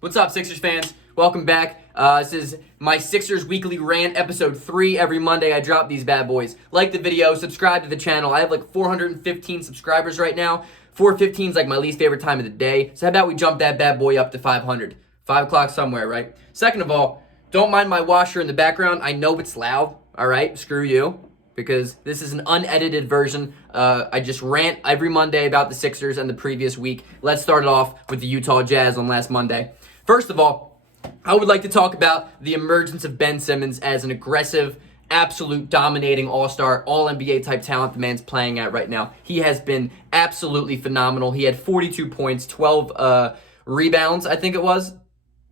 What's up, Sixers fans? Welcome back. This is my Sixers Weekly Rant, episode 3. Every Monday, I drop these bad boys. Like the video, subscribe to the channel. I have like 415 subscribers right now. 415 is like my least favorite time of the day. So how about we jump that bad boy up to 500? 5 o'clock somewhere, right? Second of all, don't mind my washer in the background. I know it's loud, all right? Screw you. Because this is an unedited version. I just rant every Monday about the Sixers and the previous week. Let's start it off with the Utah Jazz on last Monday. First of all, I would like to talk about the emergence of Ben Simmons as an aggressive, absolute dominating all-star, all-NBA type talent the man's playing at right now. He has been absolutely phenomenal. He had 42 points, 12 rebounds, I think it was.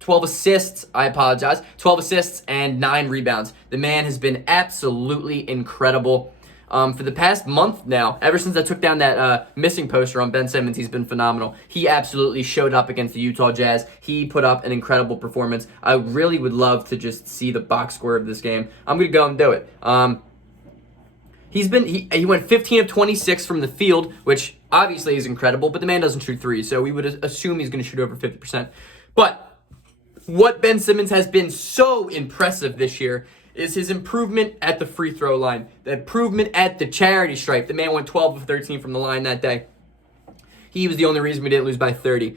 12 assists, 12 assists and 9 rebounds. The man has been absolutely incredible. For the past month now, ever since I took down that missing poster on Ben Simmons, he's been phenomenal. He absolutely showed up against the Utah Jazz. He put up an incredible performance. I really would love to just see the box score of this game. I'm going to go and do it. He went 15 of 26 from the field, which obviously is incredible, but the man doesn't shoot threes, so we would assume he's going to shoot over 50%. But what Ben Simmons has been so impressive this year is his improvement at the free throw line, the improvement at the charity stripe. The man went 12 of 13 from the line that day. He was the only reason we didn't lose by 30.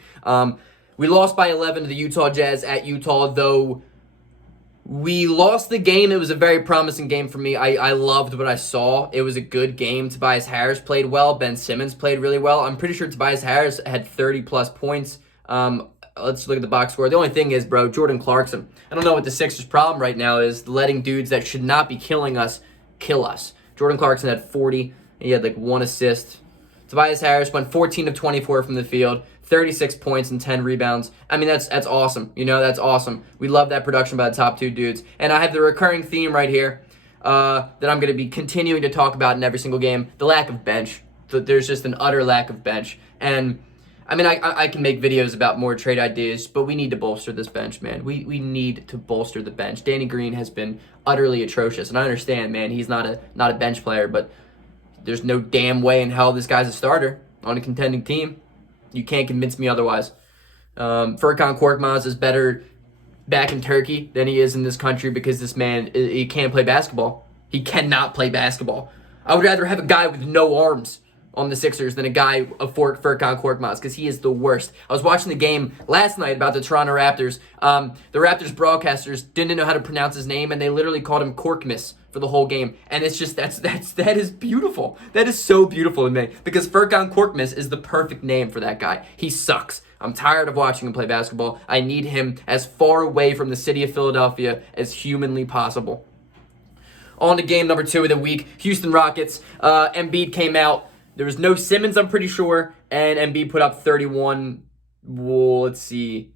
We lost by 11 to the Utah Jazz at Utah, though we lost the game. It was a very promising game for me. I loved what I saw. It was a good game. Tobias Harris played well. Ben Simmons played really well. I'm pretty sure Tobias Harris had 30-plus points. Let's look at the box score. The only thing is, bro, Jordan Clarkson. I don't know what the Sixers' problem right now is, letting dudes that should not be killing us kill us. Jordan Clarkson had 40. He had like 1 assist. Tobias Harris went 14 of 24 from the field, 36 points and 10 rebounds. I mean, that's awesome. You know, that's awesome. We love that production by the top 2 dudes. And I have the recurring theme right here that I'm going to be continuing to talk about in every single game, the lack of bench. There's just an utter lack of bench. And I mean, I can make videos about more trade ideas, but we need to bolster this bench, man. We need to bolster the bench. Danny Green has been utterly atrocious, and I understand, man, he's not a bench player, but there's no damn way in hell this guy's a starter on a contending team. You can't convince me otherwise. Furkan Korkmaz is better back in Turkey than he is in this country because this man, he can't play basketball. He cannot play basketball. I would rather have a guy with no arms on the Sixers than a guy of Furkan Korkmaz, because he is the worst. I was watching the game last night about the Toronto Raptors. The Raptors broadcasters didn't know how to pronounce his name, and they literally called him Korkmas for the whole game. And it's just, that is beautiful. That is so beautiful to me, because Furkan Korkmaz is the perfect name for that guy. He sucks. I'm tired of watching him play basketball. I need him as far away from the city of Philadelphia as humanly possible. On to game number 2 of the week, Houston Rockets. Embiid came out. There was no Simmons, I'm pretty sure, and Embiid put up 31. Well, let's see.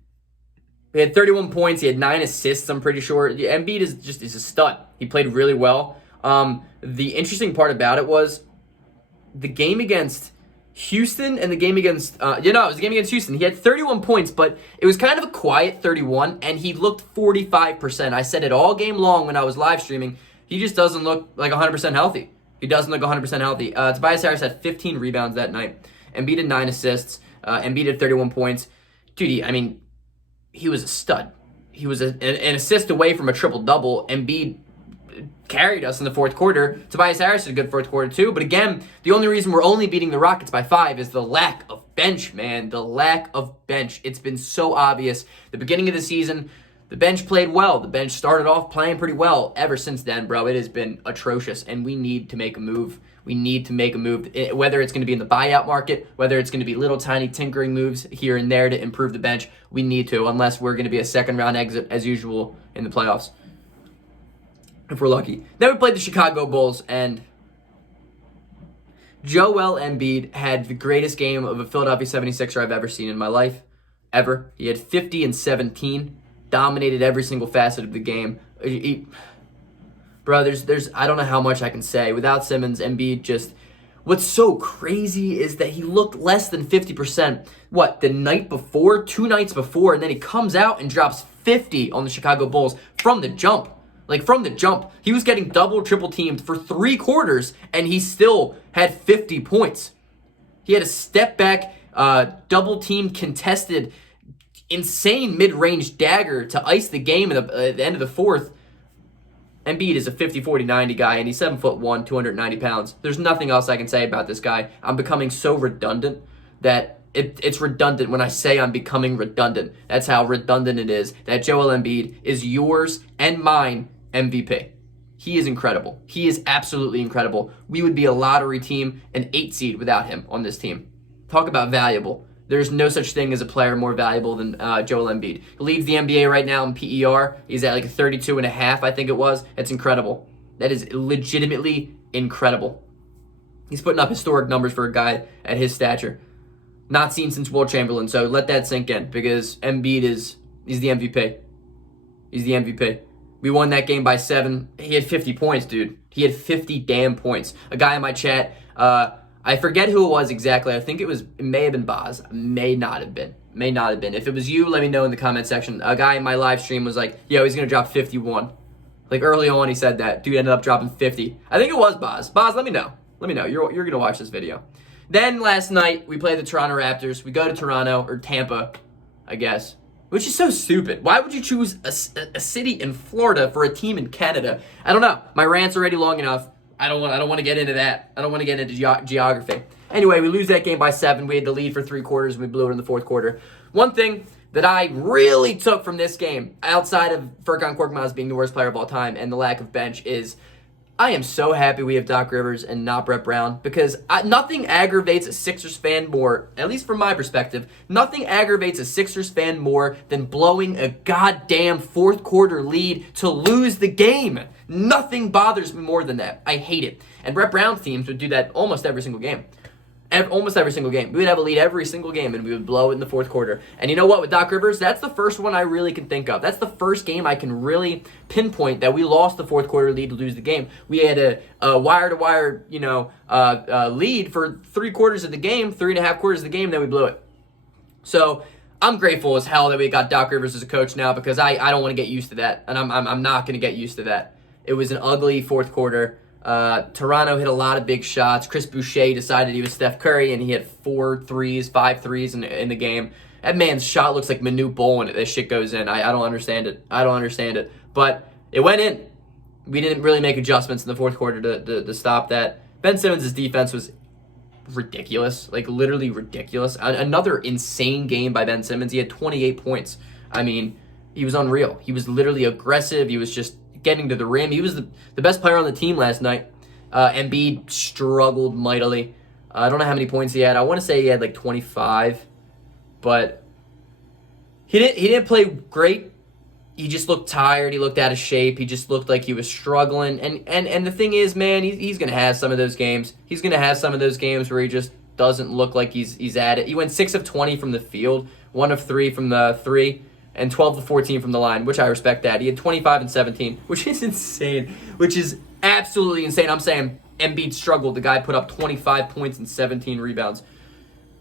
He had 31 points. He had 9 assists, I'm pretty sure. Embiid is a stud. He played really well. The interesting part about it was the game against Houston and the game against, it was the game against Houston. He had 31 points, but it was kind of a quiet 31, and he looked 45%. I said it all game long when I was live streaming. He just doesn't look like 100% healthy. He doesn't look 100% healthy. Tobias Harris had 15 rebounds that night. Embiid had 9 assists. Embiid had 31 points. Dude, he was a stud. He was an assist away from a triple-double. Embiid carried us in the fourth quarter. Tobias Harris had a good fourth quarter too. But again, the only reason we're only beating the Rockets by 5 is the lack of bench, man. The lack of bench. It's been so obvious. The beginning of the season, the bench played well. The bench started off playing pretty well. Ever since then, bro, it has been atrocious, and we need to make a move. We need to make a move, whether it's going to be in the buyout market, whether it's going to be little tiny tinkering moves here and there to improve the bench. We need to, unless we're going to be a second-round exit as usual in the playoffs, if we're lucky. Then we played the Chicago Bulls, and Joel Embiid had the greatest game of a Philadelphia 76er I've ever seen in my life, ever. He had 50 and 17. Dominated every single facet of the game. Bro, there's I don't know how much I can say. Without Simmons, Embiid just... What's so crazy is that he looked less than 50%, the night before, 2 nights before, and then he comes out and drops 50 on the Chicago Bulls from the jump. From the jump. He was getting double, triple teamed for 3 quarters, and he still had 50 points. He had a step back, double team contested insane mid-range dagger to ice the game at the end of the fourth. Embiid is a 50, 40, 90 guy, and he's 7'1", 290 pounds. There's nothing else I can say about this guy. I'm becoming so redundant that it's redundant when I say I'm becoming redundant. That's how redundant it is that Joel Embiid is yours and mine MVP. He is incredible. He is absolutely incredible. We would be a lottery team, an 8 seed without him on this team. Talk about valuable. There's no such thing as a player more valuable than Joel Embiid. He leads the NBA right now in PER. He's at like a 32.5, I think it was. It's incredible. That is legitimately incredible. He's putting up historic numbers for a guy at his stature. Not seen since Will Chamberlain, so let that sink in because Embiid he's the MVP. He's the MVP. We won that game by 7. He had 50 points, dude. He had 50 damn points. A guy in my chat, I forget who it was exactly. I think it may have been Boz. May not have been. If it was you, let me know in the comment section. A guy in my live stream was like, yo, he's going to drop 51. Like early on he said that. Dude ended up dropping 50. I think it was Boz. Boz, let me know. You're going to watch this video. Then last night, we played the Toronto Raptors. We go to Toronto, or Tampa, I guess. Which is so stupid. Why would you choose a city in Florida for a team in Canada? I don't know. My rant's already long enough. I don't want to get into that. I don't want to get into geography. Anyway, we lose that game by 7. We had the lead for 3 quarters, and we blew it in the 4th quarter. One thing that I really took from this game, outside of Furkan Korkmaz being the worst player of all time and the lack of bench, is I am so happy we have Doc Rivers and not Brett Brown because nothing aggravates a Sixers fan more, at least from my perspective, nothing aggravates a Sixers fan more than blowing a goddamn 4th quarter lead to lose the game. Nothing bothers me more than that. I hate it. And Brett Brown's teams would do that almost every single game. Almost every single game. We would have a lead every single game, and we would blow it in the 4th quarter. And you know what? With Doc Rivers, that's the first one I really can think of. That's the first game I can really pinpoint that we lost the 4th quarter lead to lose the game. We had a wire-to-wire, lead for 3 quarters of the game, 3.5 quarters of the game, then we blew it. So I'm grateful as hell that we got Doc Rivers as a coach now because I don't want to get used to that, and I'm not going to get used to that. It was an ugly 4th quarter. Toronto hit a lot of big shots. Chris Boucher decided he was Steph Curry, and he had 5 threes in the game. That man's shot looks like Manute Bol when this shit goes in. I don't understand it. But it went in. We didn't really make adjustments in the 4th quarter to stop that. Ben Simmons' defense was ridiculous, like literally ridiculous. Another insane game by Ben Simmons. He had 28 points. I mean, he was unreal. He was literally aggressive. He was just getting to the rim. He was the best player on the team last night. Embiid struggled mightily. I don't know how many points he had. I want to say he had like 25, but he didn't play great. He just looked tired. He looked out of shape. He just looked like he was struggling. And the thing is, man, he's gonna have some of those games. He's gonna have some of those games where he just doesn't look like he's at it. He went 6 of 20 from the field, 1 of 3 from the 3. And 12 to 14 from the line, which I respect that. He had 25 and 17, which is insane, which is absolutely insane. I'm saying Embiid struggled. The guy put up 25 points and 17 rebounds.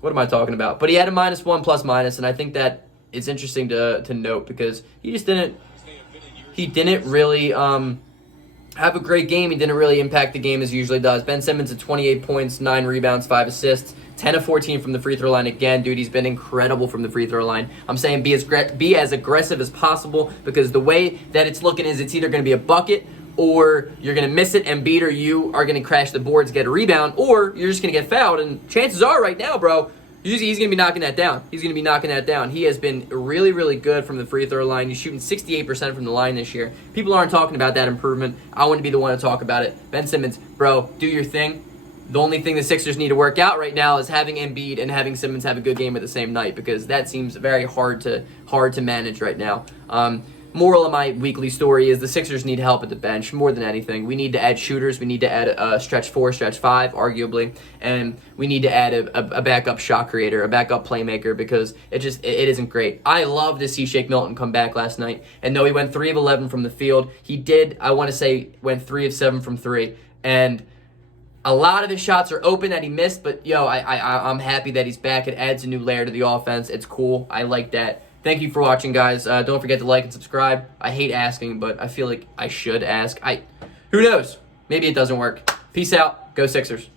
What am I talking about? But he had a -1 plus-minus, and I think that it's interesting to note because he didn't really have a great game. He didn't really impact the game as he usually does. Ben Simmons at 28 points, 9 rebounds, 5 assists, 10 of 14 from the free throw line. Again, dude, he's been incredible from the free throw line. I'm saying be as aggressive as possible because the way that it's looking is it's either going to be a bucket or you're going to miss it, Embiid or you are going to crash the boards, get a rebound, or you're just going to get fouled. And chances are right now, bro, he's going to be knocking that down. He has been really, really good from the free throw line. He's shooting 68% from the line this year. People aren't talking about that improvement. I want to be the one to talk about it. Ben Simmons, bro, do your thing. The only thing the Sixers need to work out right now is having Embiid and having Simmons have a good game at the same night because that seems very hard to manage right now. Moral of my weekly story is the Sixers need help at the bench more than anything. We need to add shooters. We need to add a stretch 4, stretch 5, arguably. And we need to add a backup shot creator, a backup playmaker because it isn't great. I love to see Shake Milton come back last night. And though he went 3 of 11 from the field, he did, I want to say, went 3 of 7 from 3. And a lot of his shots are open that he missed, but I'm happy that he's back. It adds a new layer to the offense. It's cool. I like that. Thank you for watching, guys. Don't forget to like and subscribe. I hate asking, but I feel like I should ask. Who knows? Maybe it doesn't work. Peace out. Go Sixers.